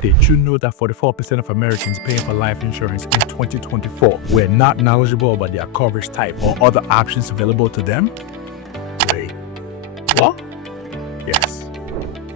Did you know that 44% of Americans paying for life insurance in 2024 were not knowledgeable about their coverage type or other options available to them? Wait, what? Yes.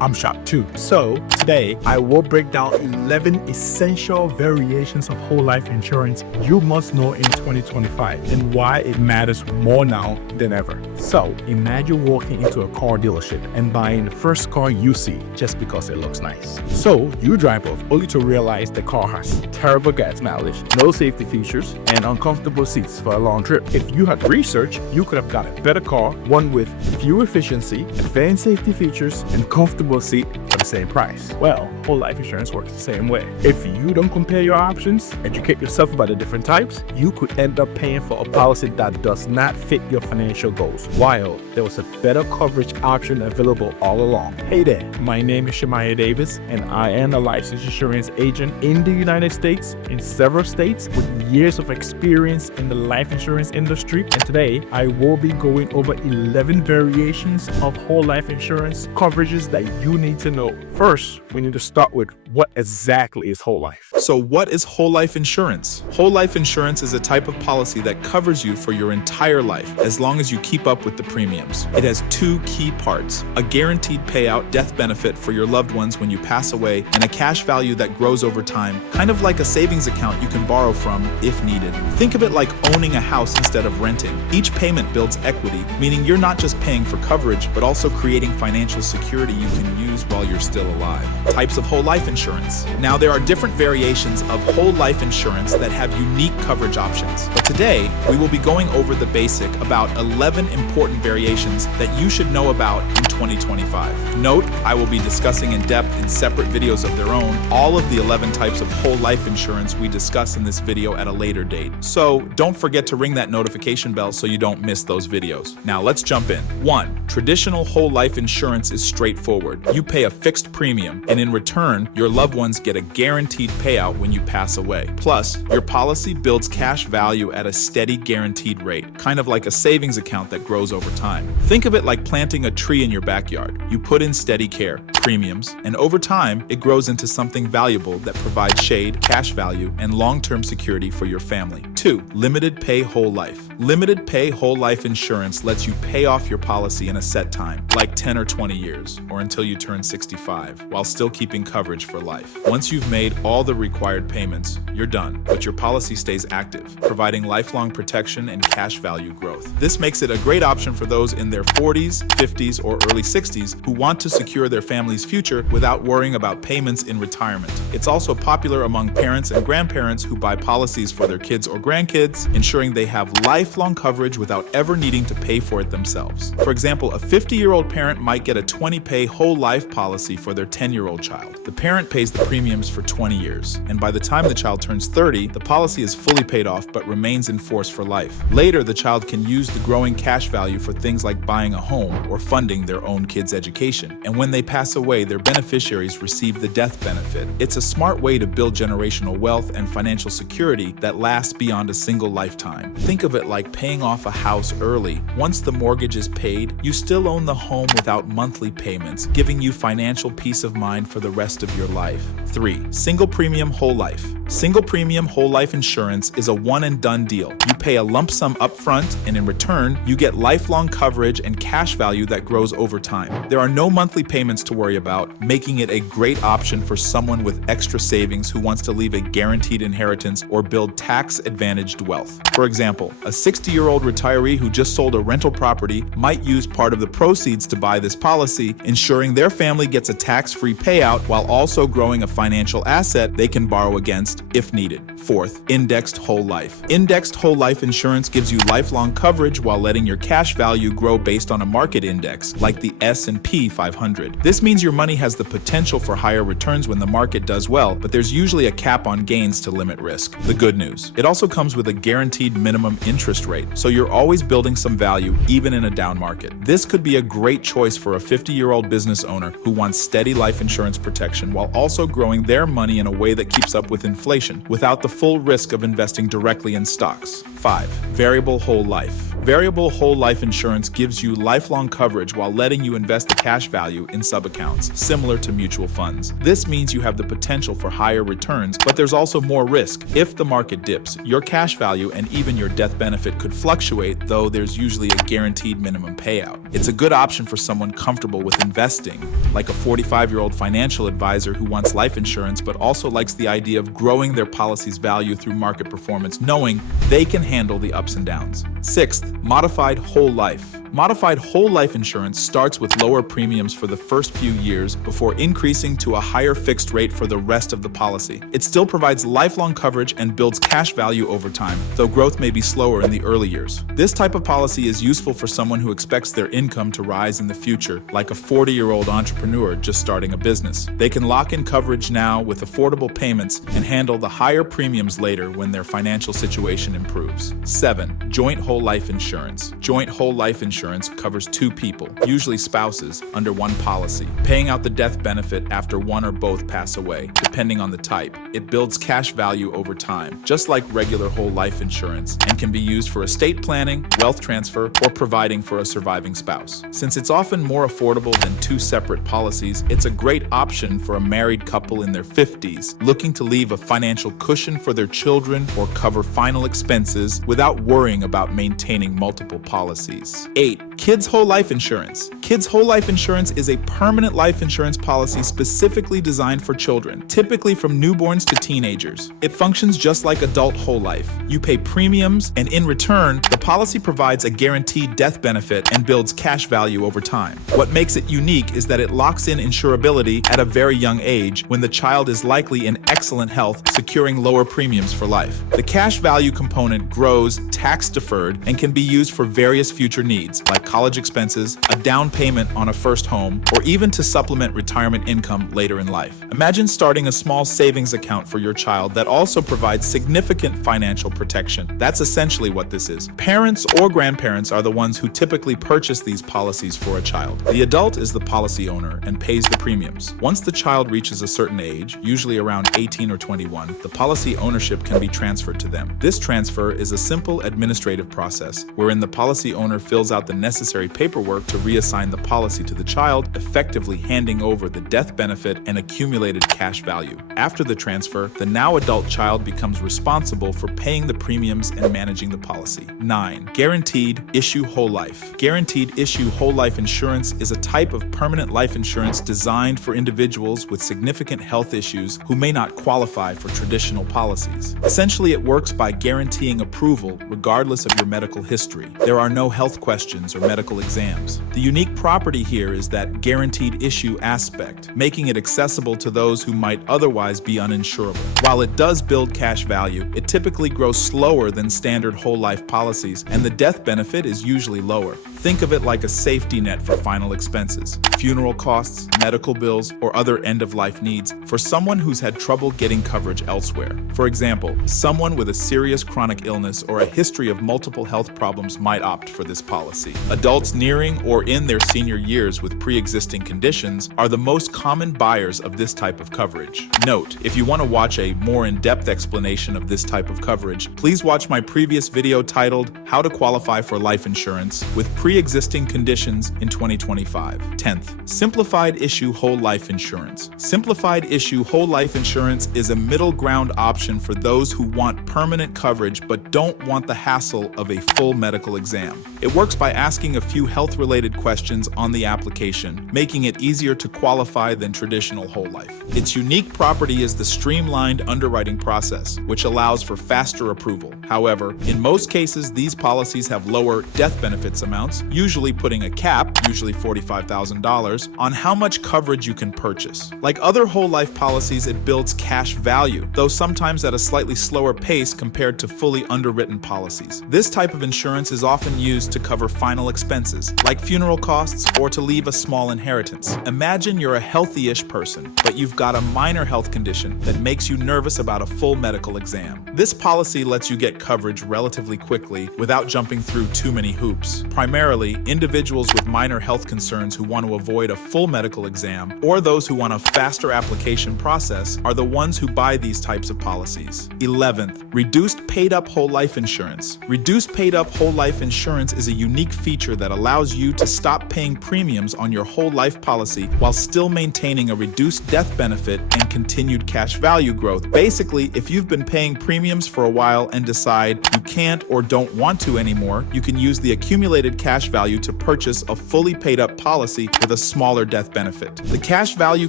I'm shocked too. So, today, I will break down 11 essential variations of whole life insurance you must know in 2025 and why it matters more now than ever. So, imagine walking into a car dealership and buying the first car you see just because it looks nice. So, you drive off only to realize the car has terrible gas mileage, no safety features, and uncomfortable seats for a long trip. If you had researched, you could have got a better car, one with fuel efficiency, advanced safety features, and comfortable seat for the same price. Well, whole life insurance works the same way. If you don't compare your options, educate yourself about the different types, you could end up paying for a policy that does not fit your financial goals, while there was a better coverage option available all along. Hey there, my name is Shemaiah Davis, and I am a licensed insurance agent in the United States in several states with years of experience in the life insurance industry. And today, I will be going over 11 variations of whole life insurance coverages that you need to know. First, we need to start with what exactly is whole life. So what is whole life insurance? Whole life insurance is a type of policy that covers you for your entire life as long as you keep up with the premiums. It has two key parts: a guaranteed payout death benefit for your loved ones when you pass away, and a cash value that grows over time, kind of like a savings account you can borrow from if needed. Think of it like owning a house instead of renting. Each payment builds equity, meaning you're not just paying for coverage, but also creating financial security you can use while you're still alive. Types of whole life insurance. Now, there are different variations of whole life insurance that have unique coverage options. But today, we will be going over the basic about 11 important variations that you should know about in 2025. Note, I will be discussing in depth in separate videos of their own all of the 11 types of whole life insurance we discuss in this video at a later date. So don't forget to ring that notification bell so you don't miss those videos. Now let's jump in. 1. Traditional whole life insurance is straightforward. You pay a fixed premium, and in return, your loved ones get a guaranteed payout when you pass away. Plus, your policy builds cash value at a steady guaranteed rate, kind of like a savings account that grows over time. Think of it like planting a tree in your backyard. You put in steady care, premiums, and over time, it grows into something valuable that provides shade, cash value, and long-term security for your family. 2. Limited pay whole life. Limited pay whole life insurance lets you pay off your policy in a set time, like 10 or 20 years, or until you turn 65, while still keeping coverage for life. Once you've made all the required payments, you're done, but your policy stays active, providing lifelong protection and cash value growth. This makes it a great option for those in their 40s, 50s, or early 60s who want to secure their family's future without worrying about payments in retirement. It's also popular among parents and grandparents who buy policies for their kids or grandkids, ensuring they have lifelong coverage without ever needing to pay for it themselves. For example, a 50-year-old parent might get a 20-pay whole life policy for their 10-year-old child. The parent pays the premiums for 20 years, and by the time the child turns 30, the policy is fully paid off but remains in force for life. Later, the child can use the growing cash value for things like buying a home or funding their own kid's education. And when they pass away, their beneficiaries receive the death benefit. It's a smart way to build generational wealth and financial security that lasts beyond a single lifetime. Think of it like paying off a house early. Once the mortgage is paid, you still own the home without monthly payments, giving you financial peace of mind for the rest of your life. 3. Single premium whole life. Single premium whole life insurance is a one-and-done deal. You pay a lump sum upfront, and in return, you get lifelong coverage and cash value that grows over time. There are no monthly payments to worry about, making it a great option for someone with extra savings who wants to leave a guaranteed inheritance or build tax-advantaged wealth. For example, a 60-year-old retiree who just sold a rental property might use part of the proceeds to buy this policy, ensuring their family gets a tax-free payout while also growing a financial asset they can borrow against if needed. 4th, indexed whole life. Indexed whole life insurance gives you lifelong coverage while letting your cash value grow based on a market index, like the S&P 500. This means your money has the potential for higher returns when the market does well, but there's usually a cap on gains to limit risk. The good news, it also comes with a guaranteed minimum interest rate, so you're always building some value even in a down market. This could be a great choice for a 50-year-old business owner who wants steady life insurance protection while also growing their money in a way that keeps up with inflation inflation without the full risk of investing directly in stocks. 5. Variable whole life. Variable whole life insurance gives you lifelong coverage while letting you invest the cash value in sub-accounts, similar to mutual funds. This means you have the potential for higher returns, but there's also more risk. If the market dips, your cash value and even your death benefit could fluctuate, though there's usually a guaranteed minimum payout. It's a good option for someone comfortable with investing, like a 45-year-old financial advisor who wants life insurance but also likes the idea of growing their policy's value through market performance, knowing they can handle the ups and downs. 6th, modified whole life. Modified whole life insurance starts with lower premiums for the first few years before increasing to a higher fixed rate for the rest of the policy. It still provides lifelong coverage and builds cash value over time, though growth may be slower in the early years. This type of policy is useful for someone who expects their income to rise in the future, like a 40-year-old entrepreneur just starting a business. They can lock in coverage now with affordable payments and handle the higher premiums later when their financial situation improves. 7. Joint whole life insurance. Joint whole life insurance covers two people, usually spouses, under one policy, paying out the death benefit after one or both pass away, depending on the type. It builds cash value over time, just like regular whole life insurance, and can be used for estate planning, wealth transfer, or providing for a surviving spouse. Since it's often more affordable than two separate policies, it's a great option for a married couple in their 50s looking to leave a financial cushion for their children or cover final expenses without worrying about maintaining multiple policies. 8. Kids Whole Life Insurance. Kids Whole Life Insurance is a permanent life insurance policy specifically designed for children, typically from newborns to teenagers. It functions just like adult whole life. You pay premiums, and in return, the policy provides a guaranteed death benefit and builds cash value over time. What makes it unique is that it locks in insurability at a very young age when the child is likely in excellent health, securing lower premiums for life. The cash value component grows tax-deferred and can be used for various future needs, like college expenses, a down payment on a first home, or even to supplement retirement income later in life. Imagine starting a small savings account for your child that also provides significant financial protection. That's essentially what this is. Parents or grandparents are the ones who typically purchase these policies for a child. The adult is the policy owner and pays the premiums. Once the child reaches a certain age, usually around 18 or 21, the policy ownership can be transferred to them. This transfer is a simple administrative process wherein the policy owner fills out the necessary paperwork to reassign the policy to the child, effectively handing over the death benefit and accumulated cash value. After the transfer, the now adult child becomes responsible for paying the premiums and managing the policy. 9. Guaranteed Issue Whole Life. Guaranteed Issue Whole Life Insurance is a type of permanent life insurance designed for individuals with significant health issues who may not qualify for traditional policies. Essentially, it works by guaranteeing approval regardless of your medical history. There are no health questions or medical exams. The unique property here is that guaranteed issue aspect, making it accessible to those who might otherwise be uninsurable. While it does build cash value, it typically grows slower than standard whole life policies, and the death benefit is usually lower. Think of it like a safety net for final expenses, funeral costs, medical bills, or other end-of-life needs for someone who's had trouble getting coverage elsewhere. For example, someone with a serious chronic illness or a history of multiple health problems might opt for this policy. Adults nearing or in their senior years with pre-existing conditions are the most common buyers of this type of coverage. Note, if you want to watch a more in-depth explanation of this type of coverage, please watch my previous video titled How to Qualify for Life Insurance with Pre-Existing Conditions in 2025. 10th, Simplified Issue Whole Life Insurance. Simplified Issue Whole Life Insurance is a middle ground option for those who want permanent coverage but don't want the hassle of a full medical exam. It works by asking a few health-related questions on the application, making it easier to qualify than traditional whole life. Its unique property is the streamlined underwriting process, which allows for faster approval. However, in most cases, these policies have lower death benefits amounts, usually putting a cap, usually $45,000, on how much coverage you can purchase. Like other whole life policies, it builds cash value, though sometimes at a slightly slower pace compared to fully underwritten policies. policies. This type of insurance is often used to cover final expenses, like funeral costs or to leave a small inheritance. Imagine you're a healthy-ish person, but you've got a minor health condition that makes you nervous about a full medical exam. This policy lets you get coverage relatively quickly without jumping through too many hoops. Primarily, individuals with minor health concerns who want to avoid a full medical exam or those who want a faster application process are the ones who buy these types of policies. 11th, reduced paid-up whole life insurance. Reduced paid-up whole life insurance is a unique feature that allows you to stop paying premiums on your whole life policy while still maintaining a reduced death benefit and continued cash value growth. Basically, if you've been paying premiums for a while and decide you can't or don't want to anymore, you can use the accumulated cash value to purchase a fully paid-up policy with a smaller death benefit. The cash value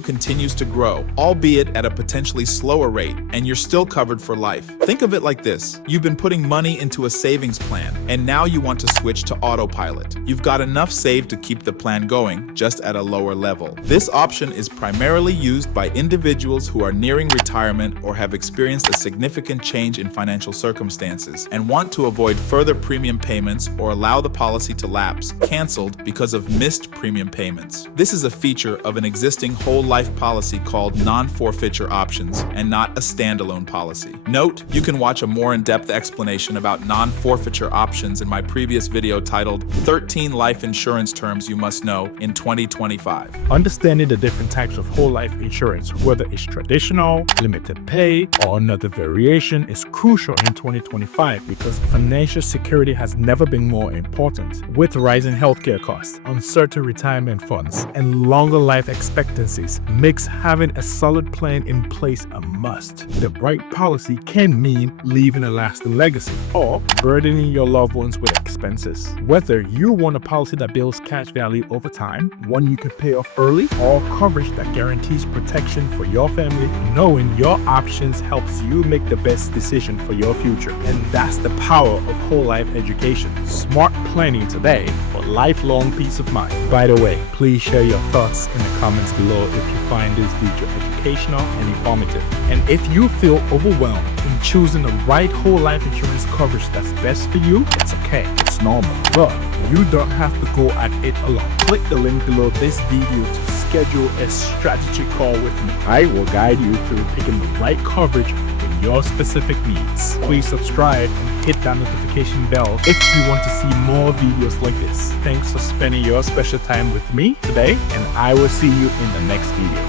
continues to grow, albeit at a potentially slower rate, and you're still covered for life. Think of it like this. You've been putting money into a savings plan, and now you want to switch to autopilot. You've got enough saved to keep the plan going, just at a lower level. This option is primarily used by individuals who are nearing retirement or have experienced a significant change in financial circumstances and want to avoid further premium payments or allow the policy to lapse, canceled because of missed premium payments. This is a feature of an existing whole life policy called non-forfeiture options and not a standalone policy. Note, you can watch a more in-depth explanation about non-forfeiture options in my previous video titled 13 Life Insurance Terms You Must Know in 2025. Understanding the different types of whole life insurance, whether it's traditional, limited pay, or another variation, is crucial in 2025 because financial security has never been more important. With rising healthcare costs, uncertain retirement funds, and longer life expectancies makes having a solid plan in place a must. The right policy can mean leaving a lasting legacy or burdening your loved ones with expenses. Whether you want a policy that builds cash value over time, one you can pay off early, or coverage that guarantees protection for your family, knowing your options helps you make the best decision for your future. And that's the power of whole life education. Smart planning today for lifelong peace of mind. By the way, please share your thoughts in the comments below if you find this video educational and informative. And if you feel overwhelmed in choosing the right whole life insurance coverage that's best for you, it's okay. It's normal. But you don't have to go at it alone. Click the link below this video to schedule a strategy call with me. I will guide you through picking the right coverage for your specific needs. Please subscribe and hit that notification bell if you want to see more videos like this. Thanks for spending your special time with me today, and I will see you in the next video.